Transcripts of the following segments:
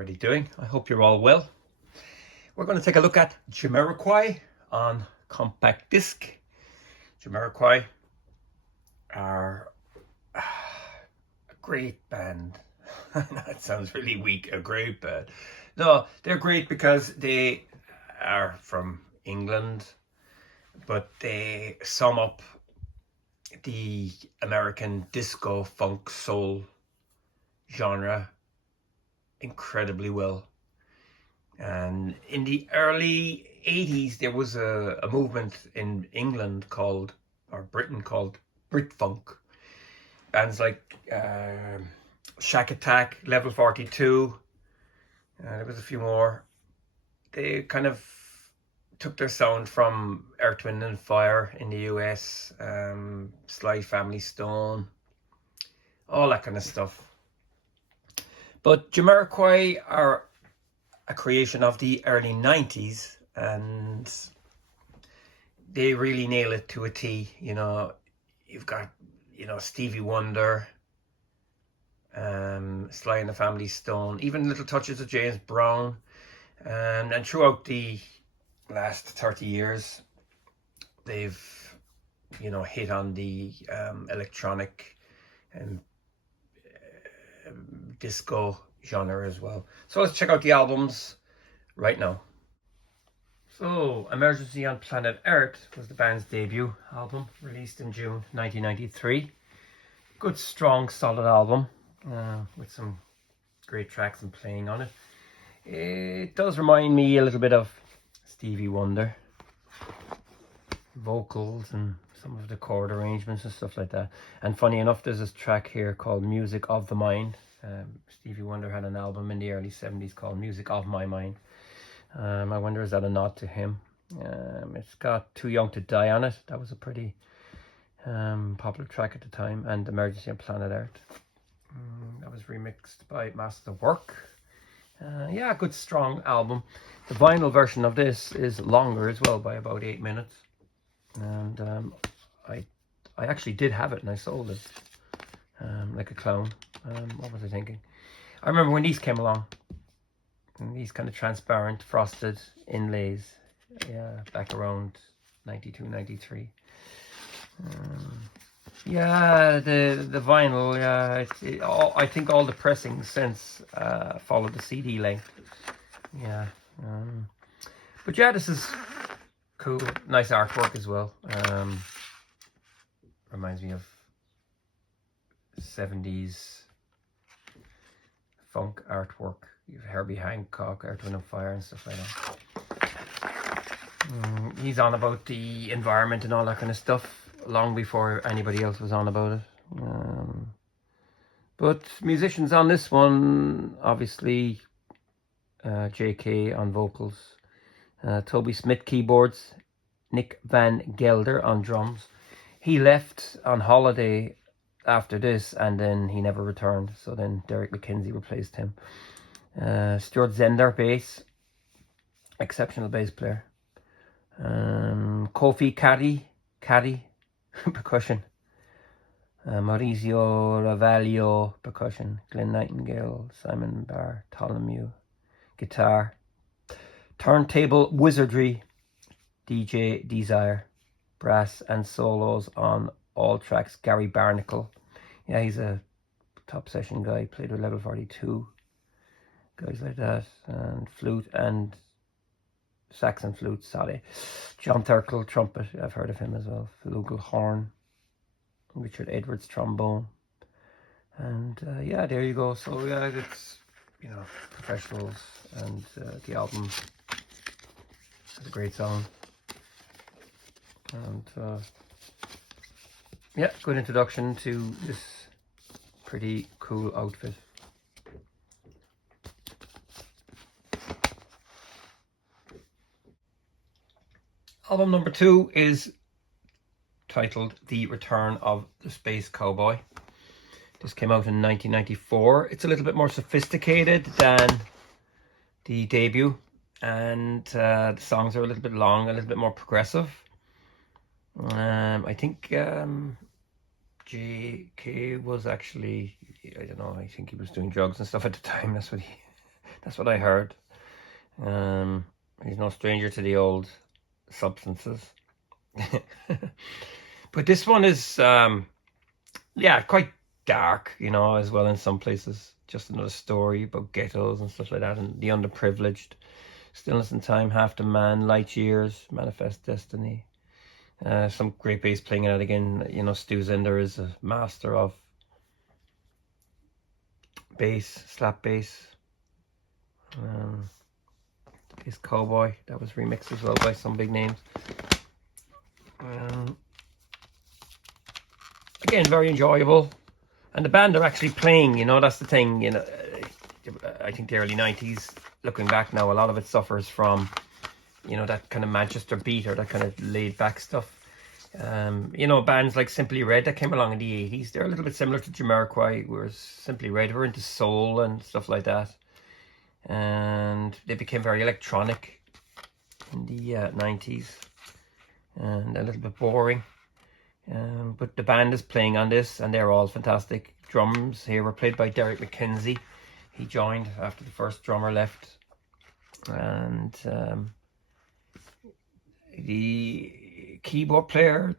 everybody doing? I hope you're all well. We're going to take a look at Jamiroquai on compact disc. Jamiroquai are a great band. That sounds really weak, a great band. No, they're great because they are from England, but they sum up the American disco, funk, soul genre incredibly well. And in the early 80s there was a movement in England called, or Britain, called Brit-funk. Bands like Shack Attack, Level 42, there was a few more. They kind of took their sound from Earth, Wind and Fire in the US, Sly Family Stone, all that kind of stuff. But Jamiroquai are a creation of the early 90s, and they really nail it to a T. You know, you've got, Stevie Wonder, Sly and the Family Stone, even little touches of James Brown, and throughout the last 30 years they've hit on the electronic and disco genre as well. So let's check out the albums right now. So Emergency on Planet Earth was the band's debut album, released in June 1993. Good, strong, solid album with some great tracks and playing on it. It does remind me a little bit of Stevie Wonder, vocals and some of the chord arrangements and stuff like that. And funny enough, there's this track here called Music of the Mind. Stevie Wonder had an album in the early 70s called Music of My Mind. I wonder, is that a nod to him? It's got Too Young to Die on it. That was a pretty popular track at the time. And Emergency on Planet Earth. That was remixed by Master Work. Yeah, good strong album. The vinyl version of this is longer as well, by about 8 minutes. And I actually did have it and I sold it like a clown. What was I thinking? I remember when these came along, and these kind of transparent frosted inlays, yeah, back around 92, 93. Yeah, the vinyl, yeah, I think all the pressings since followed the CD length. Yeah, but yeah, this is cool. Nice artwork as well. Reminds me of 70s funk artwork. You have Herbie Hancock, Earth, Wind and Fire and stuff like that. He's on about the environment and all that kind of stuff long before anybody else was on about it. But musicians on this one, obviously JK on vocals, Toby Smith keyboards, Nick Van Gelder on drums. He left on holiday after this and then he never returned, so then Derek McKenzie replaced him. Stuart Zender bass, exceptional bass player. Kofi Caddy percussion. Maurizio Ravaglio percussion. Glenn Nightingale, Simon Bartholomew guitar. Turntable wizardry, DJ Desire. Brass and solos on all tracks, Gary Barnacle. Yeah, he's a top session guy, played with Level 42, guys like that. And flute and sax and flute, sorry. John Thurkel, trumpet, I've heard of him as well. Flugelhorn, horn. Richard Edwards, trombone. And yeah, there you go. So yeah, it's, professionals, and the album has a great sound. And yeah, good introduction to this pretty cool outfit. Album number 2 is titled The Return of the Space Cowboy. This came out in 1994. It's a little bit more sophisticated than the debut, and the songs are a little bit long, a little bit more progressive. I think JK was actually, I don't know, I think he was doing drugs and stuff at the time. That's what I heard. He's no stranger to the old substances. But this one is, yeah, quite dark, you know, as well in some places. Just another story about ghettos and stuff like that, and the underprivileged. Stillness in Time, Half the Man, Light Years, Manifest Destiny. Some great bass playing in it again. You know, Stu Zinder is a master of bass, slap bass. This Cowboy, that was remixed as well by some big names. Again, very enjoyable. And the band are actually playing, you know, that's the thing, you know. I think the early 90s, looking back now, a lot of it suffers from, you know, that kind of Manchester beat or that kind of laid back stuff. You know, bands like Simply Red that came along in the 80s, they're a little bit similar to Jamiroquai, whereas Simply Red were into soul and stuff like that. And they became very electronic in the 90s and a little bit boring. But the band is playing on this and they're all fantastic. Drums here were played by Derek McKenzie. He joined after the first drummer left. And the keyboard player,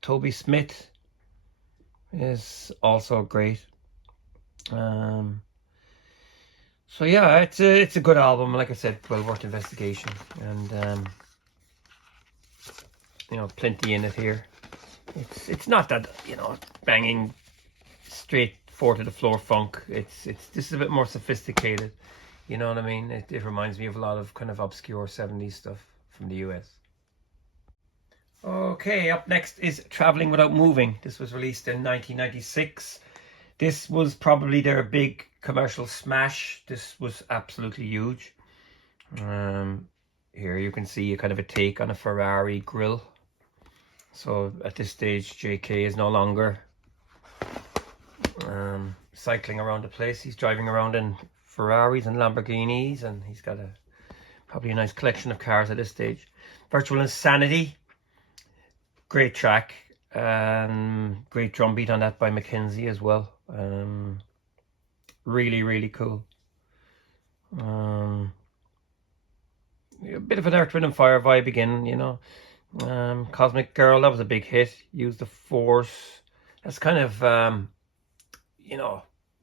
Toby Smith, is also great. So yeah, it's a good album. Like I said, well worth investigation, and you know, plenty in it here. It's not that, you know, banging straight four to the floor funk. This is a bit more sophisticated. You know what I mean? It reminds me of a lot of kind of obscure 70s stuff from the US. Okay, up next is Traveling Without Moving. This was released in 1996. This was probably their big commercial smash. This was absolutely huge. Here you can see a kind of a take on a Ferrari grille. So at this stage, JK is no longer cycling around the place. He's driving around in Ferraris and Lamborghinis, and he's got probably a nice collection of cars at this stage. Virtual Insanity, great track. Great drum beat on that by Mackenzie as well. Really, really cool. A bit of an Earth, Wind & Fire vibe again, you know. Cosmic Girl, that was a big hit. Use the Force. That's kind of, you know,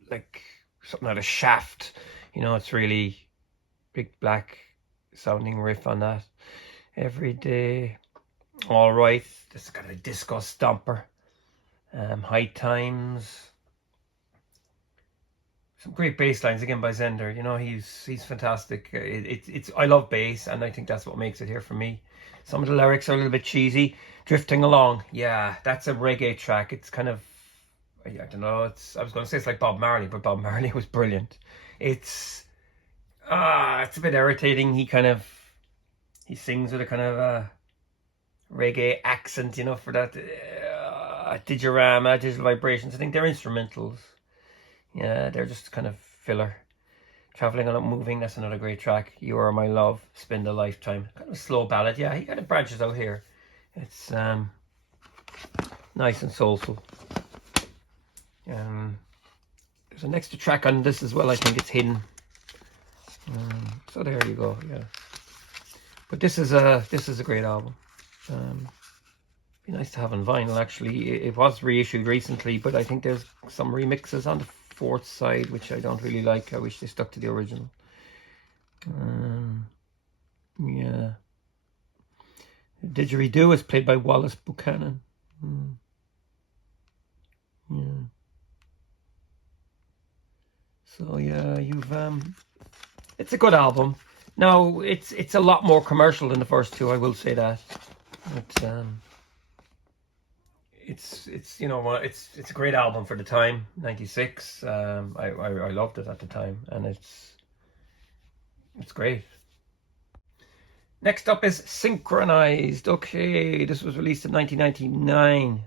like something out of Shaft. You know, it's really big black sounding riff on that. Every Day. All Right. This is kind of a disco stomper. High Times. Some great bass lines again by Zender. You know, he's fantastic. I love bass, and I think that's what makes it here for me. Some of the lyrics are a little bit cheesy. Drifting Along, yeah, that's a reggae track. It's kind of, I don't know. I was going to say it's like Bob Marley, but Bob Marley was brilliant. It's a bit irritating. He sings with a kind of reggae accent, you know, for that Digirama, Digital Vibrations. I think they're instrumentals. Yeah, they're just kind of filler. Traveling Without Moving, that's another great track. You Are My Love, Spend a Lifetime. Kind of a slow ballad. Yeah, he kind of branches out here. It's nice and soulful. There's an extra track on this as well. I think it's hidden. So there you go. Yeah, but this is a great album. Be nice to have on vinyl. Actually, it was reissued recently, but I think there's some remixes on the fourth side which I don't really like. I wish they stuck to the original. Yeah, Didgeridoo is played by Wallace Buchanan. Yeah. So yeah, it's a good album. Now it's a lot more commercial than the first two, I will say that. But it's you know, it's a great album for the time, 96. I loved it at the time, and it's great. Next up is Synchronized. Okay, this was released in 1999.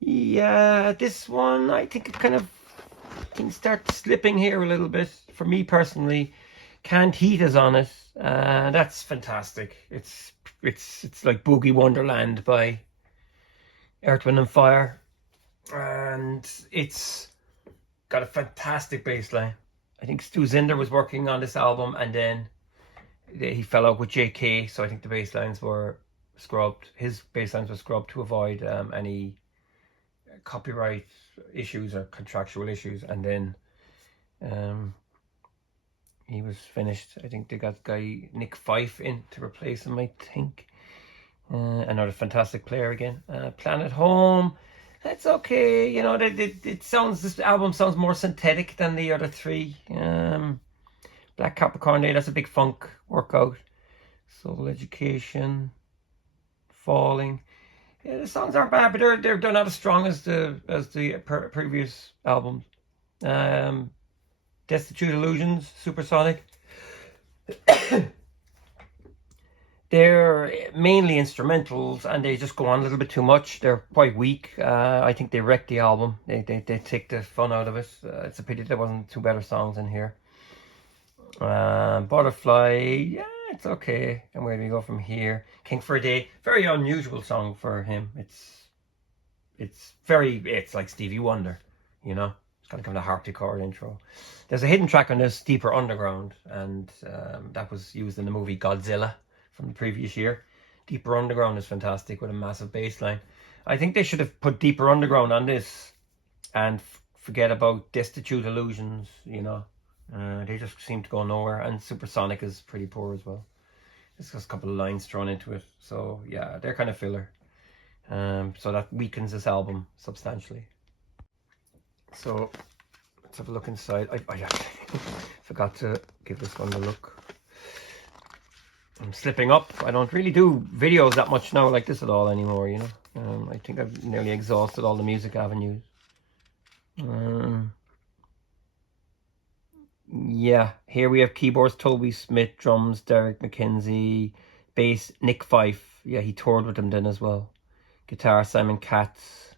Yeah, this one, I think it kind of can start slipping here a little bit. For me personally, Canned Heat is on it. That's fantastic. It's like Boogie Wonderland by Earth, Wind & Fire. And it's got a fantastic bass line. I think Stu Zinder was working on this album, and then he fell out with JK, so I think the bass lines were scrubbed. His bass lines were scrubbed to avoid any copyright issues or contractual issues, and then he was finished. I think they got guy Nick Fife in to replace him, I think. Another fantastic player again. Planet Home, that's okay. You know, this album sounds more synthetic than the other three. Black Capricorn Day, that's a big funk workout. Soul Education, Falling. Yeah, the songs aren't bad, but they're not as strong as the previous albums. Destitute Illusions, Supersonic. They're mainly instrumentals, and they just go on a little bit too much. They're quite weak. I think they wrecked the album. They take the fun out of it. It's a pity there wasn't two better songs in here. Butterfly, yeah, it's okay. And where do we go from here? King for a Day, very unusual song for him. It's like Stevie Wonder, you know. It's kind of a harpsichord intro. There's a hidden track on this, Deeper Underground, and that was used in the movie Godzilla from the previous year. Deeper Underground is fantastic with a massive bass line. I think they should have put Deeper Underground on this and forget about Destitute Illusions, you know. They just seem to go nowhere, and Supersonic is pretty poor as well. It's just a couple of lines thrown into it, so yeah, they're kind of filler. So that weakens this album substantially. So let's have a look inside. I forgot to give this one a look. I'm slipping up. I don't really do videos that much now like this at all anymore, you know. I think I've nearly exhausted all the music avenues. Yeah, here we have keyboards, Toby Smith, drums, Derek McKenzie, bass, Nick Fife. Yeah, he toured with them then as well. Guitar, Simon Katz.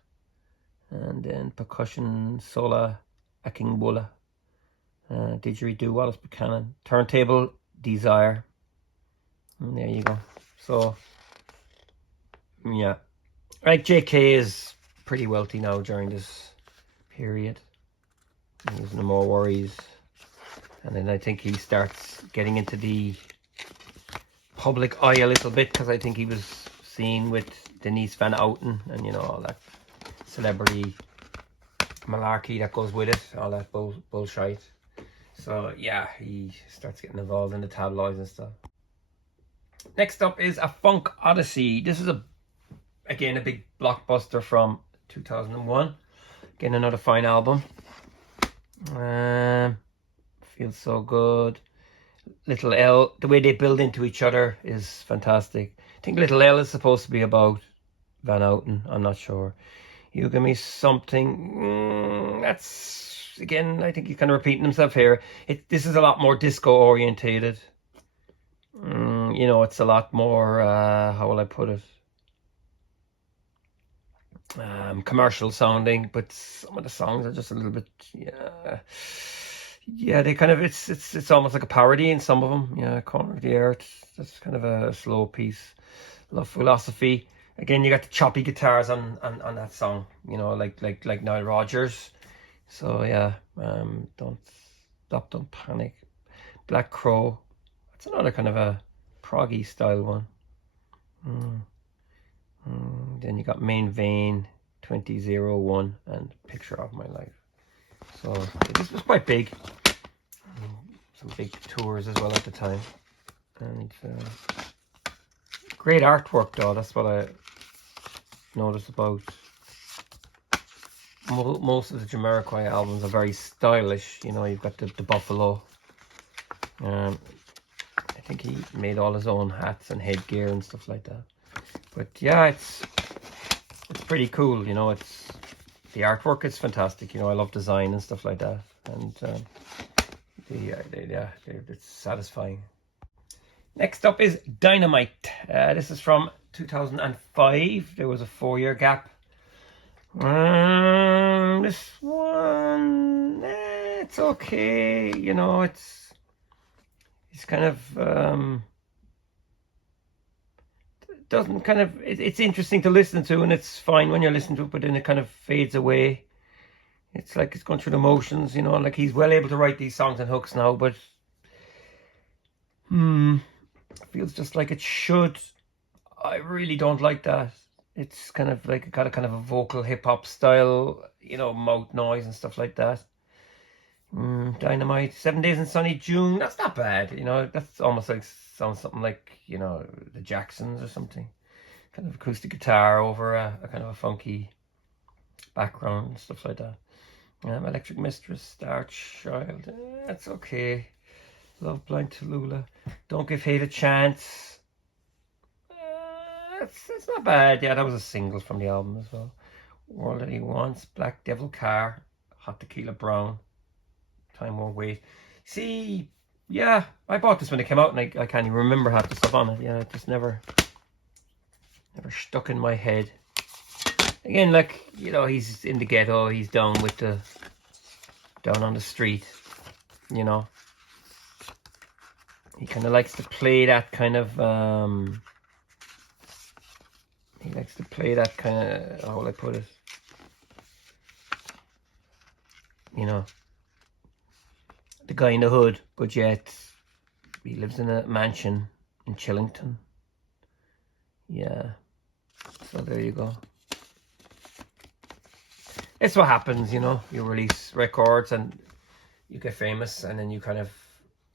And then percussion, Sola Akingbola. Didgeridoo, Wallace Buchanan. Turntable, Desire. And there you go. So, yeah. Like, JK is pretty wealthy now during this period. There's no more worries. And then I think he starts getting into the public eye a little bit, because I think he was seen with Denise Van Outen and, you know, all that celebrity malarkey that goes with it, all that bullshit. So, yeah, he starts getting involved in the tabloids and stuff. Next up is A Funk Odyssey. This is, again, a big blockbuster from 2001. Again, another fine album. Feels so good. Little L, the way they build into each other is fantastic. I think Little L is supposed to be about Van Outen. I'm not sure. You Give Me Something. That's, again, I think he's kind of repeating himself here. This is a lot more disco orientated. You know, it's a lot more, how will I put it? Commercial sounding, but some of the songs are just a little bit, yeah, they kind of, it's almost like a parody in some of them. Yeah, Corner of the Earth, that's kind of a slow piece. Love Philosophy. Again, you got the choppy guitars on that song, you know, like Nile Rodgers. So yeah, Don't Stop, Don't Panic. Black Crow, that's another kind of a proggy style one. Then you got Main Vein, 2001, and Picture of My Life. So this was quite big. Some big tours as well at the time. And great artwork though, that's what I noticed about most of the Jamiroquai albums are very stylish. You know, you've got the buffalo. I think he made all his own hats and headgear and stuff like that. But yeah, it's pretty cool, you know. The artwork is fantastic, you know. I love design and stuff like that, and it's satisfying. Next up is Dynamite. This is from 2005. There was a 4-year gap. This one, it's okay, you know. It's kind of doesn't kind of, it's interesting to listen to, and it's fine when you're listening to it, but then it kind of fades away. It's like it's going through the motions, you know, like he's well able to write these songs and hooks now, but it feels just like it should. I really don't like that. It's kind of like got a kind of a vocal hip hop style, you know, mouth noise and stuff like that. Dynamite, 7 Days in Sunny June. That's not bad, you know. That's almost like sounds something like, you know, the Jacksons or something. Kind of acoustic guitar over a kind of a funky background and stuff like that. Electric Mistress, Star Child. That's okay. Love Blind Tallulah. Don't Give Hate a Chance. It's not bad. Yeah, that was a single from the album as well. World That He Wants, Black Devil Car, Hot Tequila Brown, Time Won't Wait. See, yeah, I bought this when it came out, and I can't even remember half the stuff on it. Yeah, it just never stuck in my head. Again, like, you know, he's in the ghetto, he's down on the street, you know. He kind of likes to play that kind of, how will I put it? You know, the guy in the hood, but yet he lives in a mansion in Chillington. Yeah, so there you go. It's what happens, you know. You release records and you get famous, and then you kind of,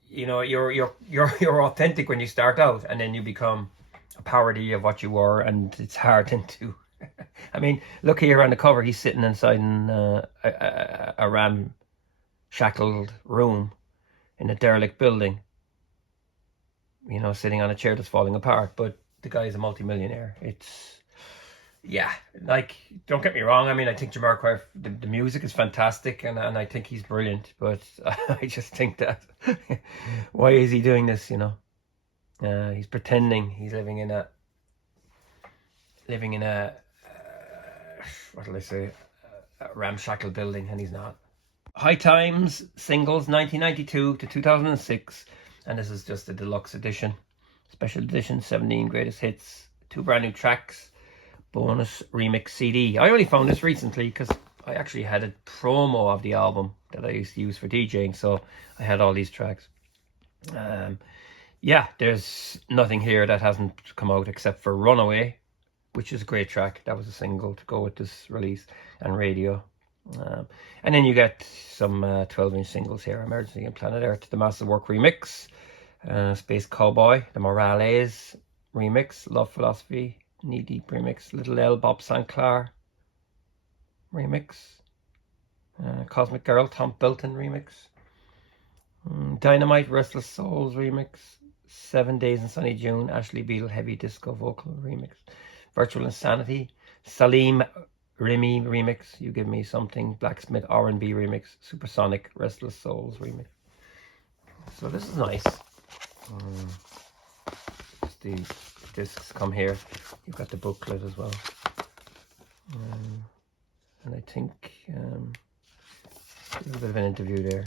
you know, you're authentic when you start out, and then you become a parody of what you were, and it's hard to. I mean, look here on the cover. He's sitting inside a ramshackled room in a derelict building. You know, sitting on a chair that's falling apart. But the guy is a multimillionaire. It's, yeah, like, don't get me wrong. I mean, I think Jamiroquai, the music is fantastic, and I think he's brilliant. But I just think that, why is he doing this, you know? He's pretending he's living in a what will I say, a ramshackle building, and he's not. High Times singles 1992 to 2006, and this is just a deluxe edition, special edition, 17 greatest hits, 2 brand new tracks, bonus remix CD. I only found this recently because I actually had a promo of the album that I used to use for DJing, so I had all these tracks. Yeah, there's nothing here that hasn't come out except for Runaway, which is a great track. That was a single to go with this release, and Radio. And then you get some 12-inch singles here: Emergency and Planet Earth, the Massive Work remix, Space Cowboy, the Morales remix, Love Philosophy, Knee Deep remix, Little L, Bob Sinclair remix, Cosmic Girl, Tom Belton remix, Dynamite, Restless Souls remix, 7 Days in Sunny June, Ashley Beale, Heavy Disco Vocal remix, Virtual Insanity, Salim Remy remix, You Give Me Something, Blacksmith R&B remix, Supersonic, Restless Souls remix. So this is nice. The discs come here. You've got the booklet as well. And I think there's a bit of an interview there.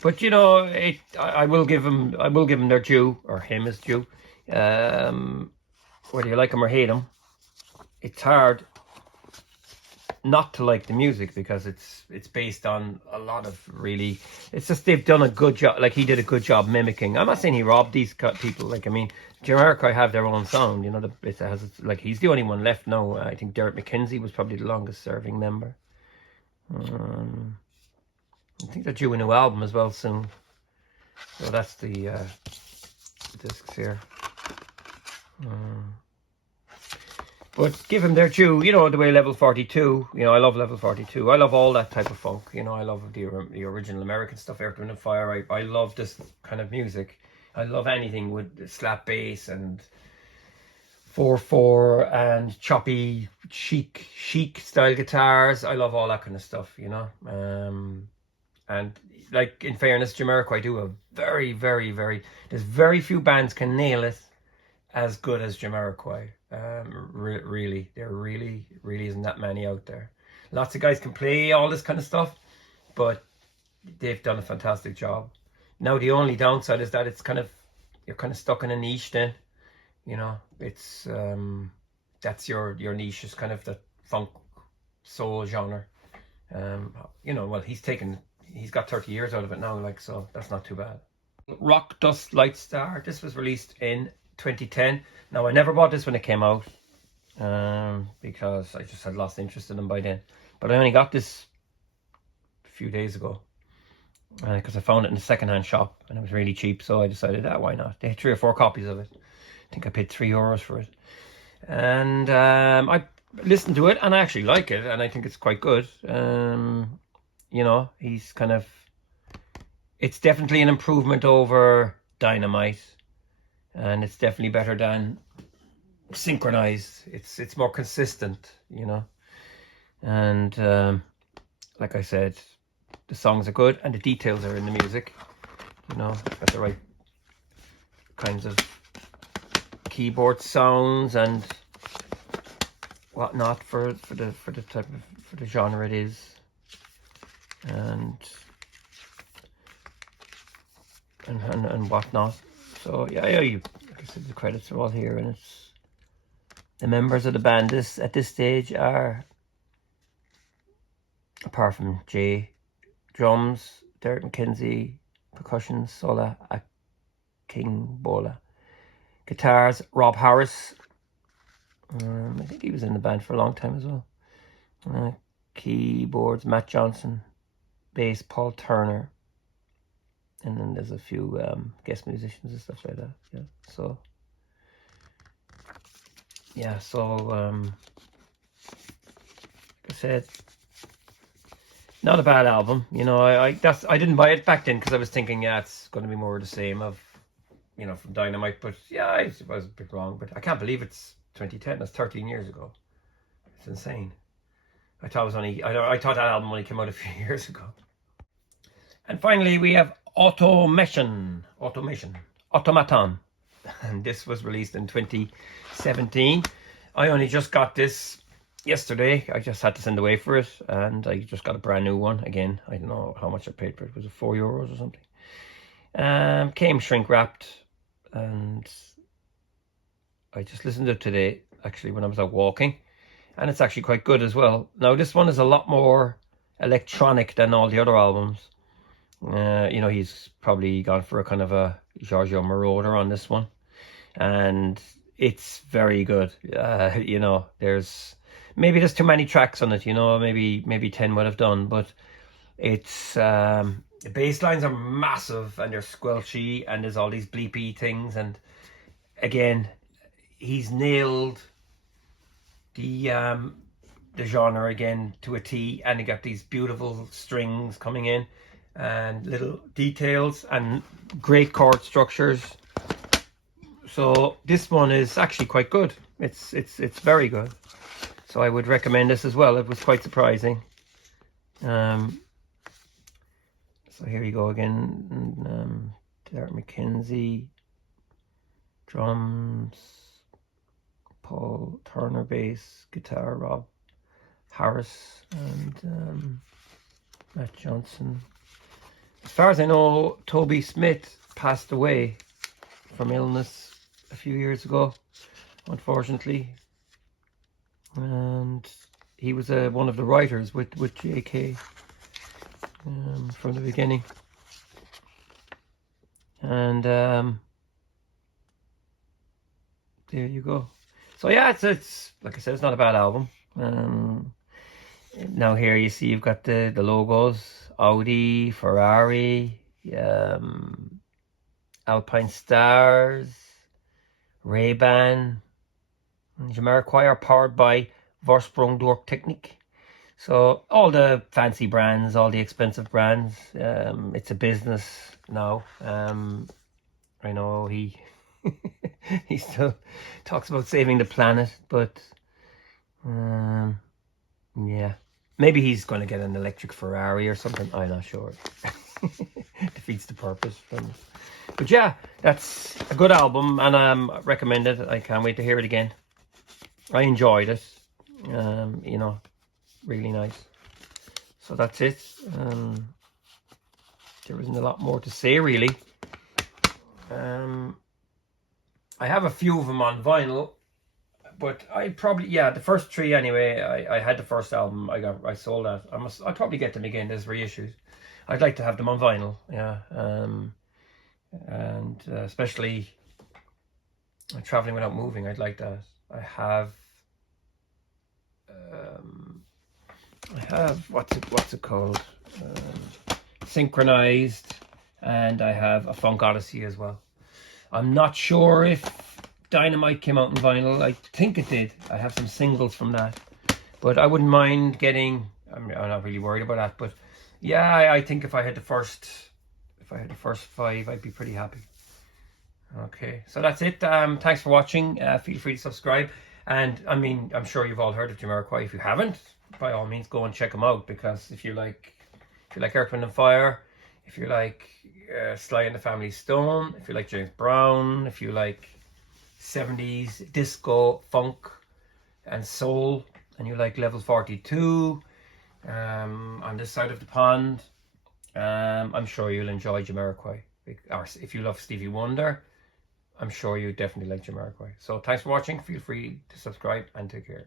But you know, I will give him their due, or him his due. Whether you like him or hate him, it's hard not to like the music, because it's based on a lot of really, it's just they've done a good job. Like, he did a good job mimicking. I'm not saying he robbed these people. Like, I mean, Jamiroquai have their own sound. You know, it has, like, he's the only one left now. I think Derek McKenzie was probably the longest serving member. I think they're due a new album as well soon. So that's the discs here. But give them their due, you know, the way Level 42, you know, I love Level 42. I love all that type of funk, you know. I love the original American stuff, Earth, Wind and Fire. I love this kind of music. I love anything with slap bass and 4/4 and choppy chic style guitars. I love all that kind of stuff, you know. And like, in fairness, Jamiroquai do a very, very, very, there's very few bands can nail it as good as Jamiroquai. Really, there really isn't that many out there. Lots of guys can play all this kind of stuff, but they've done a fantastic job. Now the only downside is that it's kind of, you're kind of stuck in a niche then, you know. It's that's your niche, is kind of the funk soul genre. You know, well, he's got 30 years out of it now, like, so that's not too bad. Rock Dust Light Star. This was released in 2010. Now, I never bought this when it came out, because I just had lost interest in them by then. But I only got this a few days ago, because I found it in a secondhand shop and it was really cheap. So I decided, why not? They had 3 or 4 copies of it. I think I paid €3 for it. And I listened to it and I actually like it, and I think it's quite good. You know, he's kind of, it's definitely an improvement over Dynamite, and it's definitely better than Synchronized. It's more consistent, you know. And like I said, the songs are good and the details are in the music, you know. Got the right kinds of keyboard sounds and whatnot for the genre it is, and whatnot. So yeah, like I said, the credits are all here, and it's the members of the band. At this stage are, apart from Jay, drums, Derek McKenzie, percussion, Sola Akingbola, guitars, Rob Harris. I think he was in the band for a long time as well. Keyboards, Matt Johnson. Bass, Paul Turner. And then there's a few guest musicians and stuff like that. Yeah. So yeah. So like I said, not a bad album. You know, I didn't buy it back then because I was thinking, yeah, it's going to be more of the same of, you know, from Dynamite. But yeah, I was a bit wrong. But I can't believe it's 2010. That's 13 years ago. It's insane. I thought I thought that album only came out a few years ago. And finally, we have Automaton. And this was released in 2017. I only just got this yesterday. I just had to send away for it, and I just got a brand new one. Again, I don't know how much I paid for it. Was it €4 or something? Came shrink wrapped, and I just listened to it today, actually, when I was out walking, and it's actually quite good as well. Now, this one is a lot more electronic than all the other albums. You know, he's probably gone for a kind of a Giorgio Moroder on this one, and it's very good. You know, there's too many tracks on it, you know, maybe 10 would have done, but it's the bass lines are massive and they're squelchy, and there's all these bleepy things, and again, he's nailed the genre again to a T, and he got these beautiful strings coming in and little details and great chord structures. So this one is actually quite good. It's very good. So I would recommend this as well. It was quite surprising. So here you go again. Derek McKenzie, drums, Paul Turner bass, guitar, Rob Harris, and Matt Johnson. As far as I know, Toby Smith passed away from illness a few years ago, unfortunately. And he was one of the writers with JK from the beginning. And there you go. So yeah, it's like I said, it's not a bad album. Now here you see you've got the logos: Audi, Ferrari, Alpine Stars, Ray-Ban, and Jamiroquai are powered by Vorsprung durch Technik. So all the fancy brands, all the expensive brands, it's a business now. I know he he still talks about saving the planet, but yeah, maybe he's going to get an electric Ferrari or something. I'm not sure. Defeats the purpose. But yeah, that's a good album, and I recommend it. I can't wait to hear it again. I enjoyed it. You know, really nice. So that's it. there isn't a lot more to say really. I have a few of them on vinyl, but I probably, yeah, the first three anyway. I had the first album. I sold that. I'll probably get them again. There's reissues. I'd like to have them on vinyl, yeah. And especially traveling without moving, I'd like that. I have what's it called? Synchronized, and I have a Funk Odyssey as well. I'm not sure if Dynamite came out in vinyl. I think it did. I have some singles from that, but I wouldn't mind getting. I'm not really worried about that, but yeah, I think if I had the first 5, I'd be pretty happy. Okay, so that's it. Thanks for watching. Feel free to subscribe, and I mean, I'm sure you've all heard of Jamiroquai. If you haven't, by all means, go and check them out, because if you like Earth, Wind and Fire, if you like Sly and the Family Stone, if you like James Brown, if you like 70s disco, funk and soul, and you like Level 42 on this side of the pond, I'm sure you'll enjoy Jamiroquai. Or if you love Stevie Wonder, I'm sure you definitely like Jamiroquai. So thanks for watching. Feel free to subscribe and take care.